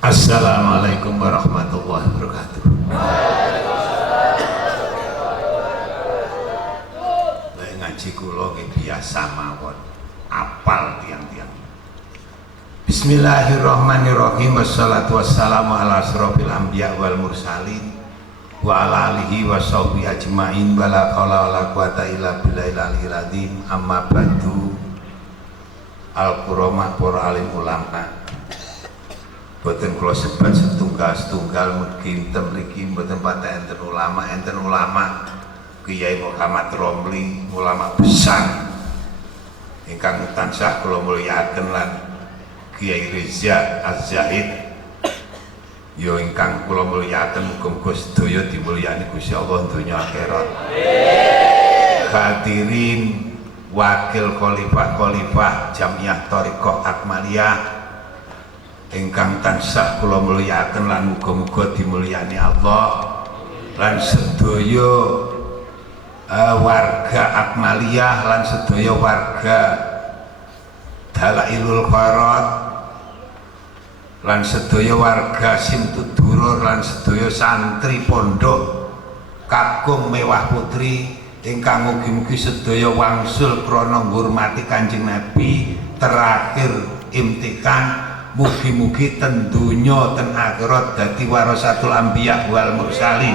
Assalamualaikum warahmatullahi wabarakatuh. Lek ngaji kula nggih biasa mawon, apal tiang-tiang. Bismillahirrahmanirrahim. Wassalatu wassalamu ala asrofil anbiya wal mursalin wa ala alihi wa sahbihi ajmain wa la haula wa la quwata illa billahil aliyyil azim. Amma ba'du. Al-Qur'an para alim ulama. Boten kula sebat setunggal mugi mriki mboten patah enten ulama Kiai Muhammad Romli, ulama besar ingkang tansah kula mulyakaken lan Kiai Reza Az-Zahid ya ingkang kula mulyakaken muga-muga sedaya dimulyani Gusti Allah donya akhirat. Hadirin wakil khalifah Jamiah Thariqah Akmaliyah ingkang tansah kula mulyakaken lan muga-muga dimulyani Allah lan sedaya warga Akmaliyah lan sedaya warga Dalailul Khairat lan sedaya warga Simtudurur lan sedaya santri pondok Kakung Mewah Putri ingkang mugi-mugi sedaya wangsul krana ngurmati Kanjeng Nabi terakhir imtihan. Mugi-mugi ten dunya ten akhirat dadi warasatul anbiya wal mursalin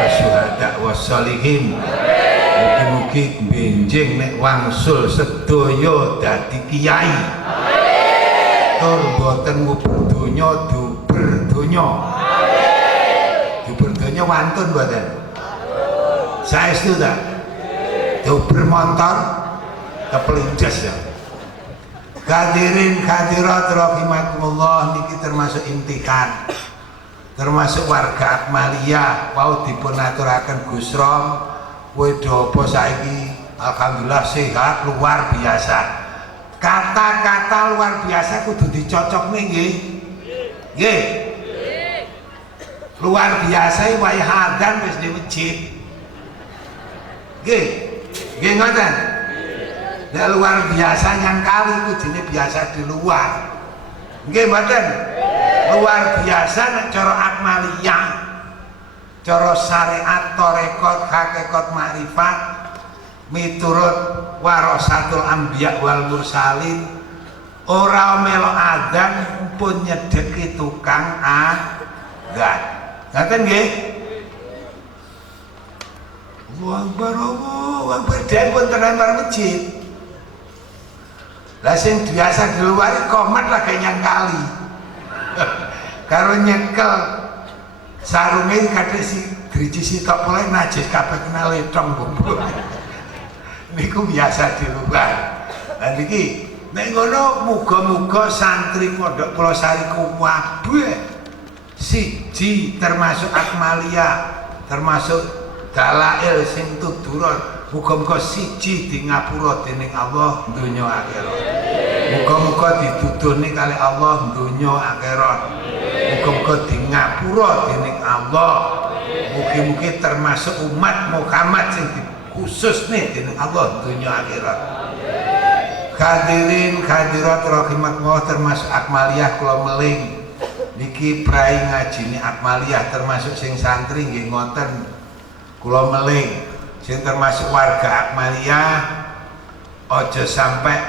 wasyuhada wassalihin. Mugi-mugi benjing nek wangsul sedaya dadi kiai. Tur boten nguber donya duber donya. Duber donya wantun mboten? Saestu ta? Duber motor kepelinjas ya. Hadirin hadirat rahimakumullah, niki termasuk imtihan, termasuk warga Akmaliyah wau dipunaturaken Gus Rom wedopo saiki alhamdulillah sehat luar biasa. Kata-kata luar biasa kudu dicocok nggih. Nggih. Luar biasa wae hadan wis di masjid. Nggih. Nggih ngoten. Nek luar biasa yang kali kudune biasa di luar. Nggih mboten? Luar biasa nek cara Akmaliyah, cara syariat tarekat hakikat makrifat miturut warasatul anbiya wal mursalin ora melok adzan pun nyedeki tukang adzan. Ngaten nggih? Allahu Akbar pun tenan masjid. Lah sing biasa di luar komat lagi nyangkali karo nyekel sarunge kadhe si driji sitok mulai najis kabeh kena letong bubuk. Niku biasa di luar. Lah niki nek ngono muga-muga santri pondok Pulau Sari kabeh siji termasuk Akmaliyah termasuk Dalail sing tudurun muga-muga siji di ngapura dening Allah donya akhirat. Muga-muga dituduhne kali Allah donya akhirat. Muga-muga di ngapura dening Allah. Mugi-mugi termasuk umat Muhammad sing khususne dening Allah donya akhirat. Hadirin hadirat rahimakumullah, termasuk Akmaliyah kula meling niki prai ngajine Akmaliyah termasuk sing santri nggih ngoten kula meling sing termasuk warga Akmaliyah aja sampai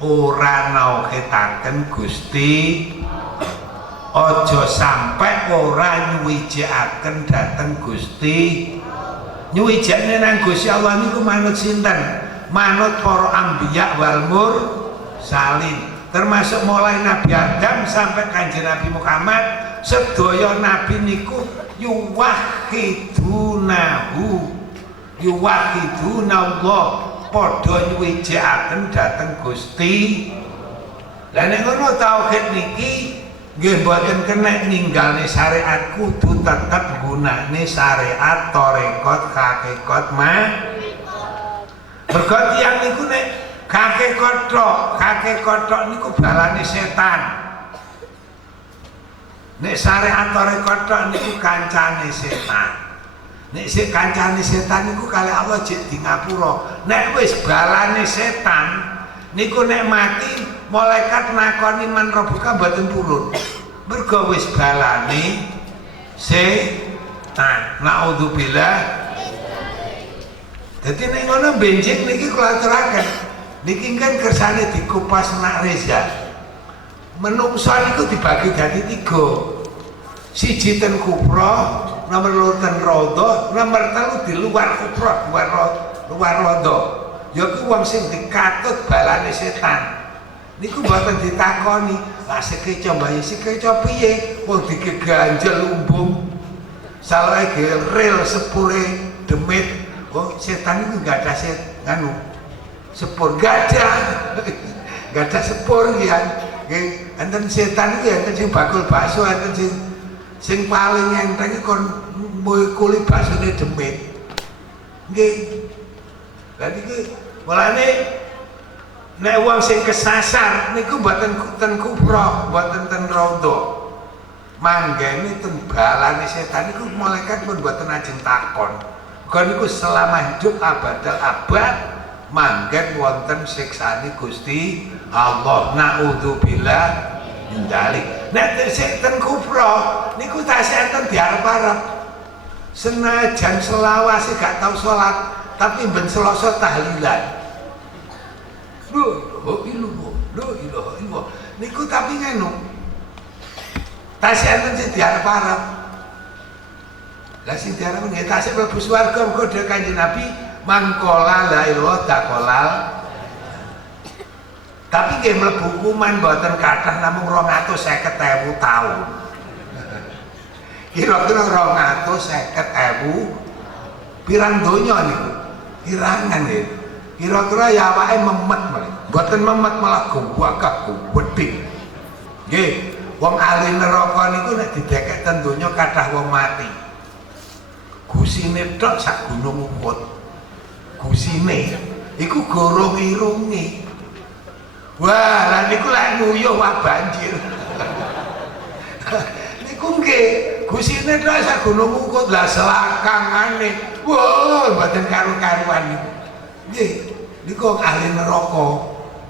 ora nauhitaken Gusti, aja sampai ora nyuwijikaken dhateng Gusti. Nyuwijane nang Gusti Allah niku manut sinten? Manut para anbiya wal mursalin, termasuk mulai Nabi Adam sampai Kanjeng Nabi Muhammad sedaya nabi niku yuwahidunallah padha nyuwijikaken dhateng Gusti. Lah nek ngono tauhid niki nggih mboten kena ninggalne syariat, kudu tetep gunane syariat tarekat hakikat mergo tiyang niku nek hakikat niku balane setan. Nek syariat tarekat niku kancane setan. Nek sik kancane setan niku kali Allah jek di ngapura. Nek wis balane setan niku nek mati malaikat nakoni man robuka mboten purun. Mergo wis balane setan. Naudzubillah. Dadi nek ngono benjing niki kula aturaken. Niki kan kersane dikupas nak Reza. Menungso niku dibagi dadi 3. Siji ten kubra, nomor 2 ten rodo, nomor 3 di luar kubra, luar rodo. Ya ku wong sing dikatut balane setan. Niku mboten ditakoni, lah sekeca mbae sekeca piye? Wong digeganjel umbung. Salahke rel sepure demit. Wong setan niku enggak ada nganu. Sepur gak ada sepur ya. Nggih, enten setan iki enten sing bakul bakso, enten sing paling enteng kon kuli baksone demit. Nggih. Lah niki mulane nek wong sing kesasar niku mboten ten kubra, mboten ten rondo. Manggene ten balane setan niku malaikat pun mboten ajeng takon. Kok niku selama hidup abadal abad manggen wonten siksane Gusti Allah. Naudzubillah min dzalik. Nek sing ten kubra niku tasih enten diarep-arep. Senajan selawase gak tau salat, tapi ben Selasa tahlilan. Loh ilah. Niku tapi nganu. Tasih enten sing diarep-arep. Lah sing diarep nggih tasih mlebu swarga mergo dhewe Kanjeng Nabi mangkola la ilaha takolal. Tapi nggih mlebu kuman mboten kathah namung 250.000 taun. Kira-kira 250.000 pirang donya niku. Pirangan nggih. Kira-kira ya awake memet malah. Mboten memet malah gawakah gedhe. Nggih, wong ahli neraka niku nek didekek ten donya kathah wong mati. Gusine tok sak gunung Uhud. Gusine iku gorong irunge. Wah, lah niku lek nguyuh wah banjir. Niku nggih, gusine tok sak gunung Uhud lah selakangane. Wah, mboten karu-karuan niku. Nggih, niku ahli neraka.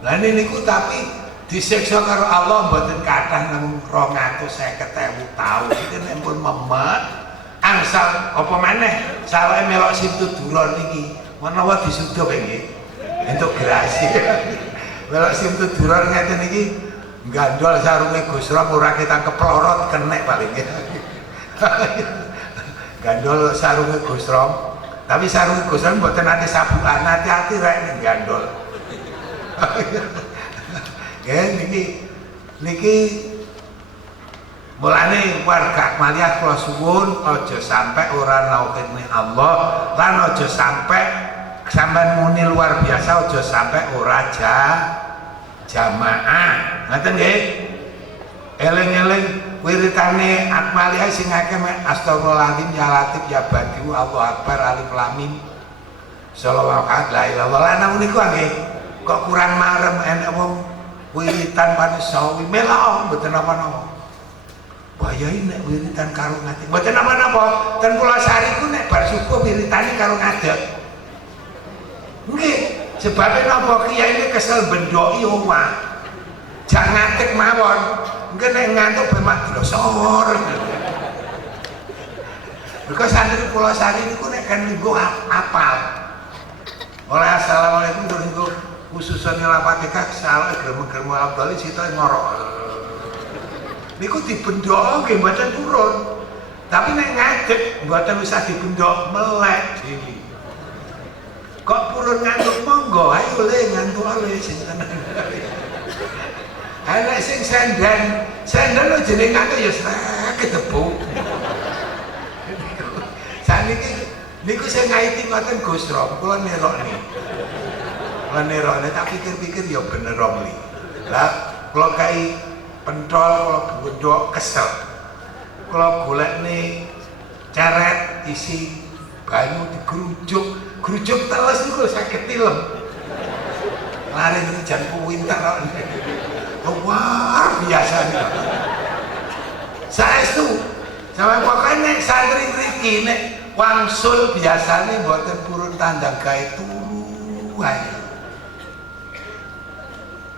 Lah niku tapi disiksa karo Allah mboten kathah namung 250.000 taun. Iki nek pun memet angsal apa maneh sawake melok Simtu Duron niki menawa disuduh nggih entuk grasi. Melok Simtu Duron ngeten iki gandol sarunge Gus Rom ora ketang keplorot kenek paling. Gandol sarunge Gus Rom, tapi sarunge Gus Rom mboten nate sabukan, hati-hati rek ning gandol. Ya niki mulane warga Akmaliyah kula suwun aja sampai ora nauhidne Allah lan aja sampai sampean muni luar biasa, aja sampai ora jamaah. Ngoten nggih. Eling-eling wiritane Akmaliyah sing akeh astagfirullahaladzim ya latif ya badiu Allahu akbar alif lam mim sallallahu alaihi wasallam. Lah nang niku nggih kok kurang marem enek wong wiritan panis sawi melok mboten apa-apa. Bayai nek wiritan karo ngadeg mboten apa-apa. Ten Pulasari ku nek bar subuh wiritane karo ngadeg. Nggih, sebabnya napa kiai ini kesel bendoki omah. Jangan ngadeg mawon. Engko nek ngantuk ben mak glosor. Mergo santri Pulasari niku nek kan minggu apal. Oleh assalamualaikum niku khususane la Fatihah salah gremeng-gremeng Abdul sita ngorok. Niku dibendhok nggih mboten turun. Tapi nek ngadeg mboten usah dibendhok melek iki. Kok purun ngantuk monggo ayo le ngantuk ale sing tenan. Ana sing sendan lho jeneng ngantuk ya kedebu. Saniki niku sing ngaiti ngoten Gus Rom, kula nerokne. Kula nerokne tak pikir-pikir ya bener Rom li. Lah kula kai pentol kalau bundok kesel kalau golek nih ceret isi banyu digerujuk teles itu sakit tilem lari ini jan winter luar biasa nih saya itu sama pokoknya nek santri riki nek wangsul biasanya buatan purun tandang gaya turu aja.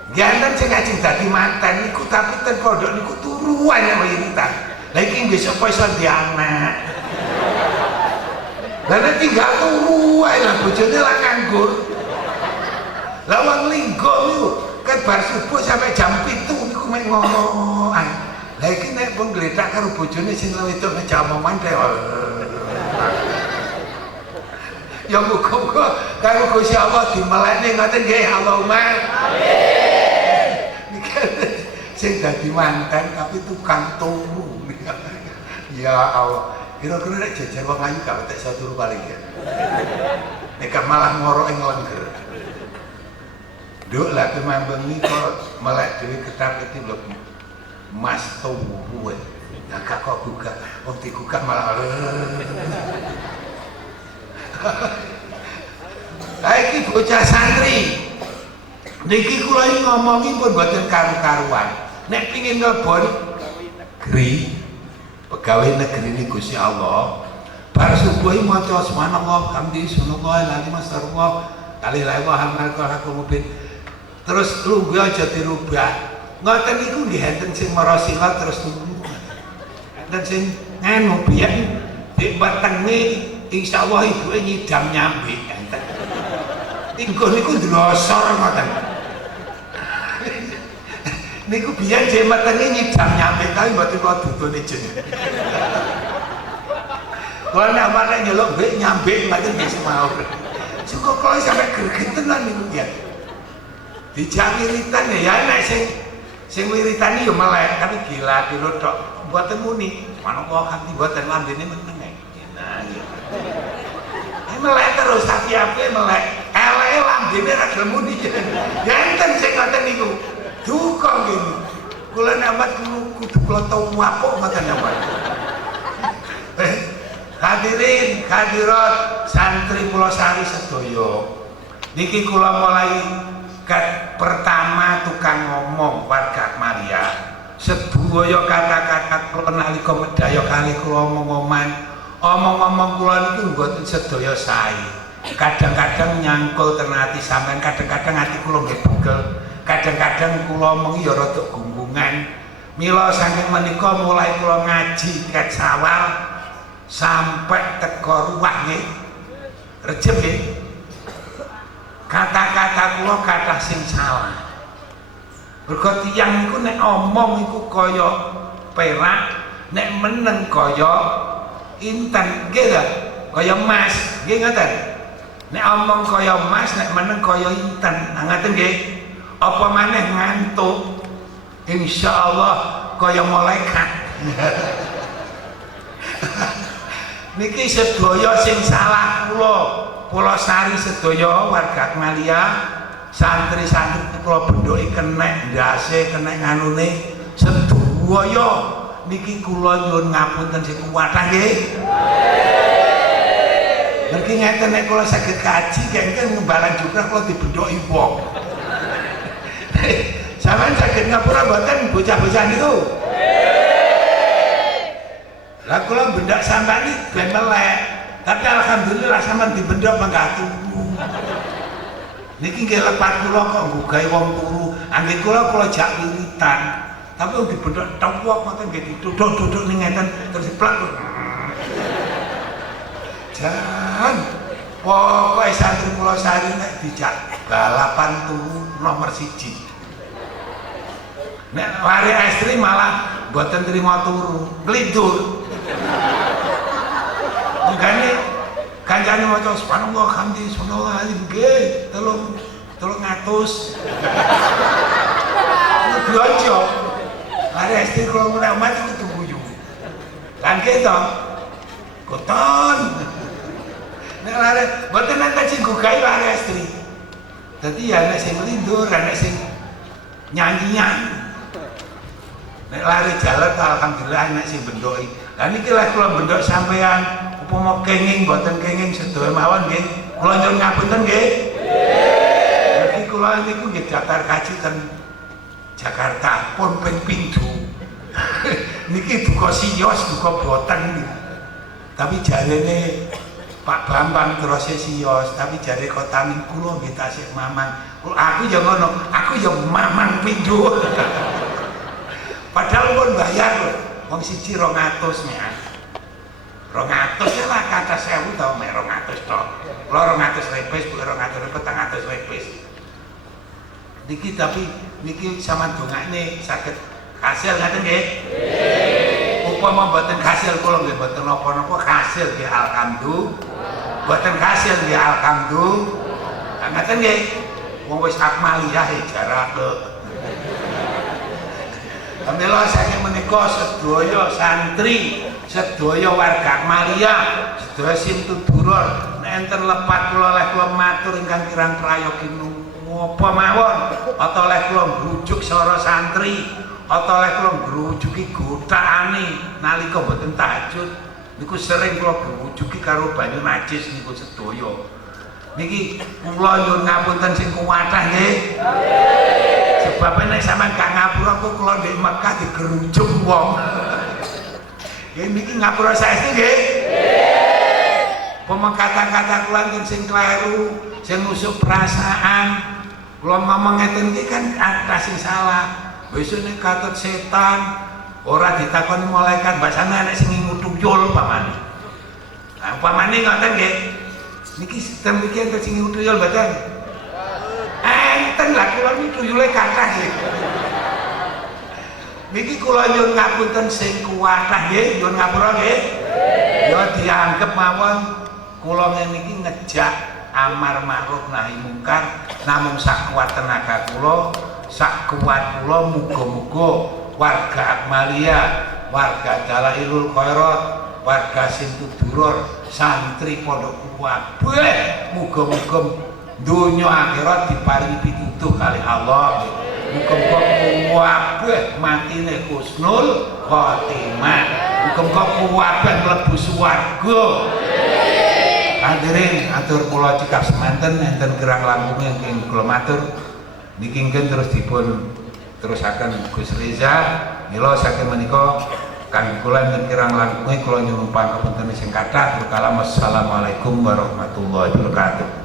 Ganteng sing ngajeng dadi manten niku tapi ten pondok niku turu ae wiritan. Lah iki besok kok iso di anak. Lah nek tinggal turu ae lah bojone lah nganggur. Lah wong linggo niku kan bar subuh sampai jam 7 niku mek ngomongan. Lah iki nek wong gledak karo bojone sing wedok ngejamoman dhewe. Ya muga-muga karo Gusti Allah dimelekne ngoten nggih Allahumma amin. Niki sing dadi manten tapi tukang turu. Ya Allah, kira-kira nek jajar wong ayu gak wetek iso turu paling ya. Nek malah ngoroke nglengger. Nduk lah kemambeng iki kok melek dhewe ketak iki lho. Mas turu. Nah kok buka, wong digugah malah iki bocah santri. Niki kula iki ngomongi pun mboten karu-karuan. Nek pengin ngelbon negeri, pegawai negeri ini Gusti Allah. Bar subuh iki maca subhanallah hamdi subhanallah la ilaha illallah la ilaha illallah. Terus lungguh aja dirubah. Ngoten niku nggih enten sing marasila terus turu. Enten sing nganu biyen dik wetenge insyaallah ibuke nyidam nyambe enten. Tinggo niku ndlosor ngoten. Niku biyen jek wetenge nyidam nyambe tapi mboten kok dudune jeneng. Kalau nak mana nyelok be nyambe ngoten wis mau. Cukup kalau sampai greget tenan niku ya. Dijak wiritan ya nek sing wiritan iki yo melek tapi gila kilo tok mboten muni. Manapa hati mboten lambene meneng. Nah iya. Melek terus tapi ape melek. Eleke lambene ra gelem muni. Ya enten sing ngoten niku. Duka ngene. Kula namat kudu kula tau apuk ngoten namat. Hadirin hadirat santri Pulau Sari sedaya. Niki kula mulai pertama tukang ngomong warga Maria. Sedaya kata-kata kula nalika medaya kali kula omong-omong kula niku mboten sedaya sae. Kadang-kadang nyangkul ten ati sampean, kadang-kadang ati kula nggih pegel. Kadang-kadang kula omong ya rada gunggungan. Mila saking menika mulai kula ngaji ket sawal sampai teko ruwah nggih. Rejeb nggih. Kata-kata kula kathah sing salah. Mergo tiyang niku nek omong iku kaya perak, nek meneng kaya inten nggih lho, kaya emas, nggih ngoten. Nek omong kaya emas, nek meneng kaya inten. Nah ngoten nggih. Apa maneh ngantuk. Insyaallah kaya malaikat. Niki sedaya sing salah kula Sari sedaya warga Malia, santri-santri kula bendoki kenek ndase kenek nganune sedaya niki kula nyuwun ngapunten sing kuwatah nggih. Mergi ngeten nek kula saged kaji kengken ngembalan juga kula dibendoki wong. Sampeyan saged ngapura mboten bocah-bocah niku? Lah kula bendak sampeyan iki ben melek. Tapi alhamdulillah sampeyan dibendok mangga turu. Niki nggih lepat kula kok nggugahi wong turu. Anggih kula jak wiritan. Tapi wong dibendok tawak ngoten nggih duduk-duduk ning ngeten terus plak. Jan. Pokoke santri Pulau Sari nek dijak balapan turu nomor 1. Nek lari estri malah mboten trima turu, nglindur. Makanya kancane maca subhanallah hamdi subhanallah alim nggih 300. Blonjo. Lari estri kalau mulai mati kudu guyu. Kan gitu. Koton. Nek lari mboten nenten sing gugahi lari estri. Dadi ya nek sing nglindur, nek sing nyanyian. Nek lari jalan alhamdulillah nek sing bendoki. Lah niki lek kula bendok sampean upama kenging mboten kenging sedaya mawon nggih. Kula nyuwun ngapunten nggih. Nggih. Niki kula niku nggih daftar kaji ten Jakarta pun ping pindho. Niki duka siyos, duka boten. Tapi jarene Pak Bambang terus siyos, tapi jare kotaning kula nggih tasih mamang. Aku ya ngono, aku ya mamang pindho. wong siji 200 mek. 200 lah kata 1000 tau mek 200 tok. Kula 200 repes, Bu 200 petang 100 repes. Niki tapi niki sama dongane saged kasil ngaten nggih. Upama mboten kasil kula nggih mboten napa-napa kasil nggih alhamdulillah. Mboten kasil nggih alhamdulillah. Ngaten nggih. Wong wis akmaliyah jarak kok. Alhamdulillah saking menika sedaya santri, sedaya warga Akmaliyah, sedaya Simtuduror, nek enten lepat kula leh kula matur ingkang kirang prayogi napa mawon, atau leh kula ngrujuk sara santri, atau leh kula ngrujuki gothakane nalika mboten tahajud niku sering kula ngrujuki karo banyu najis niku sedaya. Niki kula nyuwun ngapunten sing kuwathah nggih. Sebab nek sampean gak ngapura kok kula ndek Mekah digerujuk wong. Nggih niki ngapura saestu nggih? Nggih. Pomo kata-kata kula sing kleru, sing nusuk perasaan. Kula ngomong ngeten iki kan ada sing salah. Besok nek katut setan ora ditakoni malaikat basane nek sing ngutuyul pamane. Nah, pamane ngoten nggih. Niki sistem iki enten sing ngutuyul mboten? Enten lah kula niku tuyule kathah nggih. Niki kula nyuwun ngapunten sing kuwathah nggih, nyuwun ngapura nggih. Ya dianggep mawon kula ngene iki ngejak amar ma'ruf nahi mungkar namung sak kuat tenaga kula, sak kuat kula muga-muga warga Akmaliyah, warga Dalailul Khairat, warga Simtuduror, santri pondok kabeh muga-muga dunya akhirat diparingi pitutuh kali Allah. Muga-muga kabeh matine husnul khotimah. Muga-muga kabeh mlebu swarga. Hadirin atur kula cekap semanten enten gerang langkung ingkang kula matur niki terus dipun terusaken Gus Reza. Mila saking menika kangge kula enten kirang langkunge kula nyuwun pangapunten sing kathah. Assalamualaikum warahmatullahi wabarakatuh.